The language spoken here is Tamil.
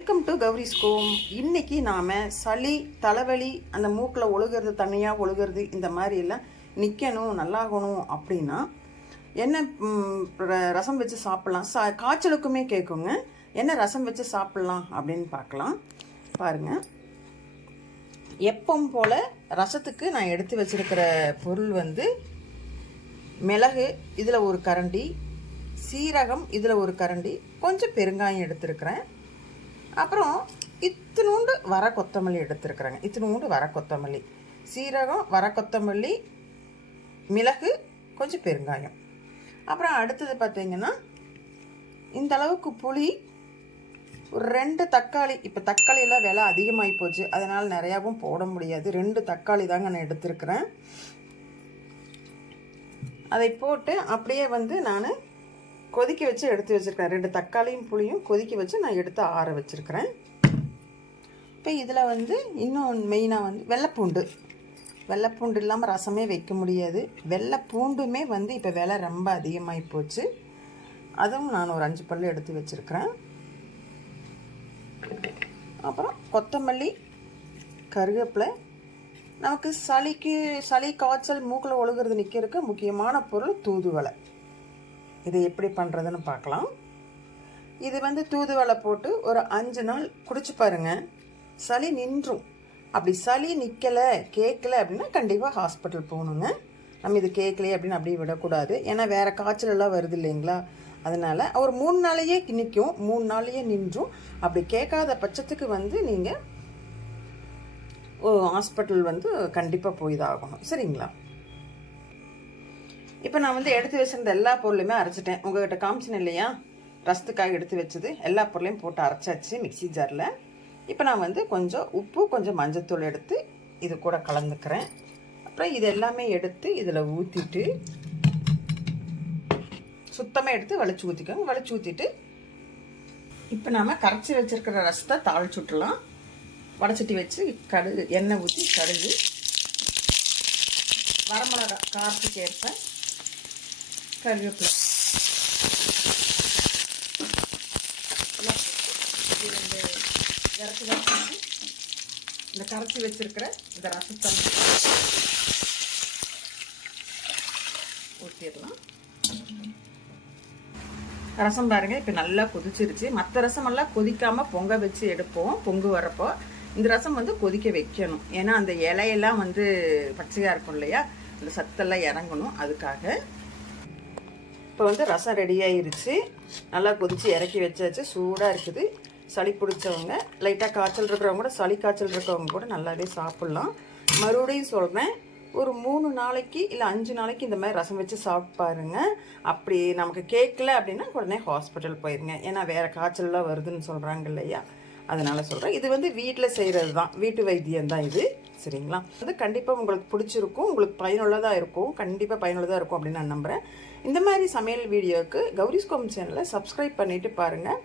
Welcome to Gowri's home. இன்னைக்கு நாம் சளி தலைவலி அந்த மூக்கில் ஒழுகிறது தனியாக ஒழுகிறது இந்த மாதிரி எல்லாம் நிற்கணும் நல்லாகணும் அப்படின்னா என்ன ரசம் வச்சு சாப்பிட்லாம். காய்ச்சலுக்குமே கேட்குங்க. என்ன ரசம் வச்சு சாப்பிட்லாம் அப்படின்னு பார்க்கலாம். பாருங்கள், எப்பவும் போல் ரசத்துக்கு நான் எடுத்து வச்சுருக்கிற பொருள் வந்து மிளகு இதில் ஒரு கரண்டி, சீரகம் இதில் ஒரு கரண்டி, கொஞ்சம் பெருங்காயம் எடுத்துருக்கிறேன். அப்புறம் இத்தினூண்டு வர கொத்தமல்லி எடுத்துருக்குறேங்க. இத்தினூண்டு வர கொத்தமல்லி, சீரகம், வர கொத்தமல்லி, மிளகு, கொஞ்சம் பெருங்காயம். அப்புறம் அடுத்தது பார்த்திங்கன்னா இந்த அளவுக்கு புளி, ஒரு 2 தக்காளி. இப்போ தக்காளியெல்லாம் விலை அதிகமாகி போச்சு, அதனால் நிறையாவும் போட முடியாது. 2 தக்காளி தாங்க நான் எடுத்துருக்கிறேன். அதை போட்டு அப்படியே வந்து நான் கொதிக்க வச்சு எடுத்து வச்சுருக்கிறேன். 2 தக்காளியும் புளியும் கொதிக்க வச்சு நான் எடுத்து ஆற வச்சுருக்கிறேன். இப்போ இதில் வந்து இன்னும் மெயினாக வந்து வெள்ளைப்பூண்டு இல்லாமல் ரசமே வைக்க முடியாது. வெள்ளைப்பூண்டுமே வந்து இப்போ விலை ரொம்ப அதிகமாகி போச்சு. அதுவும் நான் ஒரு 5 பல்லு எடுத்து வச்சுருக்கிறேன். அப்புறம் கொத்தமல்லி, கருவேப்பிலை. நமக்கு சளி காய்ச்சல் மூக்கில் ஒழுகிறது நிற்கிறதுக்கு முக்கியமான பொருள் தூதுவளை. இதை எப்படி பண்ணுறதுன்னு பார்க்கலாம். இது வந்து தூதுவளை போட்டு ஒரு 5 நாள் குடிச்சு பாருங்கள், சளி நின்றும். அப்படி சளி நிற்கலை கேட்கலை அப்படின்னா கண்டிப்பாக ஹாஸ்பிட்டல் போகணுங்க. நம்ம இது கேட்கலையே அப்படின்னு அப்படியே விடக்கூடாது. ஏன்னா வேறு காய்ச்சலெல்லாம் வருது இல்லைங்களா, அதனால் ஒரு 3 நாளையே நிற்கும், 3 நாளையே நின்றும். அப்படி கேட்காத பட்சத்துக்கு வந்து நீங்கள் ஹாஸ்பிட்டல் வந்து கண்டிப்பாக போய் தான் ஆகணும். சரிங்களா? இப்போ நான் வந்து எடுத்து வச்சிருந்த எல்லா பொருளையுமே அரைச்சிட்டேன். உங்கள்கிட்ட காமிச்சினேன் இல்லையா, ரசத்துக்காக எடுத்து வச்சது எல்லா பொருளையும் போட்டு அரைச்சாச்சு மிக்சி ஜாரில். இப்போ நான் வந்து கொஞ்சம் உப்பு, கொஞ்சம் மஞ்சத்தூள் எடுத்து இது கூட கலந்துக்கிறேன். அப்புறம் இது எல்லாமே எடுத்து இதில் ஊற்றிட்டு சுத்தமாக எடுத்து வலிச்சு ஊற்றிக்கோங்க. வலிச்சு ஊற்றிட்டு இப்போ நாம் கரைச்சி வச்சுருக்கிற ரசத்தை தாளிச்சு விட்டுலாம். வடச்சட்டி வச்சு எண்ணெய் ஊற்றி கடுகு, வரமிளகா காரத்துக்கு ஏற்ப, கருவேப்பிலை, இந்த கரைச்சி வச்சிருக்கிற இந்த ரசத்தை ஊற்றிடலாம். ரசம் பாருங்க இப்போ நல்லா கொதிச்சிருச்சு. மற்ற ரசமெல்லாம் கொதிக்காமல் பொங்க வச்சு எடுப்போம். பொங்கு வரப்போ இந்த ரசம் வந்து கொதிக்க வைக்கணும். ஏன்னா அந்த இலையெல்லாம் வந்து பச்சையாக இருக்கும் இல்லையா, அந்த சத்தெல்லாம் இறங்கணும். அதுக்காக இப்போ வந்து ரசம் ரெடி ஆயிருச்சு. நல்லா கொதித்து இறக்கி வச்சாச்சு. சூடாக இருக்குது. சளி பிடிச்சவங்க, லைட்டாக காய்ச்சல் இருக்கிறவங்க கூட, சளி காய்ச்சல் இருக்கிறவங்க கூட நல்லாவே சாப்பிட்லாம். மறுபடியும் சொல்கிறேன், ஒரு 3 நாளைக்கு இல்லை 5 நாளைக்கு இந்த மாதிரி ரசம் வச்சு சாப்பிட்டு பாருங்க. அப்படி நமக்கு கேட்கல அப்படின்னா உடனே ஹாஸ்பிட்டல் போயிருங்க. ஏன்னா வேறு காய்ச்சல்லாம் வருதுன்னு சொல்கிறாங்க இல்லையா, அதனால் சொல்கிறேன். இது வந்து வீட்டில் செய்கிறது தான், வீட்டு வைத்தியம் தான் இது. சரிங்களா? வந்து கண்டிப்பாக உங்களுக்கு பிடிச்சிருக்கும், உங்களுக்கு பயனுள்ளதாக இருக்கும், கண்டிப்பாக பயனுள்ளதாக இருக்கும் அப்படின்னு நான் நம்புகிறேன். இந்த மாதிரி சமையல் வீடியோவுக்கு கௌரிஸ் ஹோம் சேனலை சப்ஸ்கிரைப் பண்ணிவிட்டு பாருங்கள்.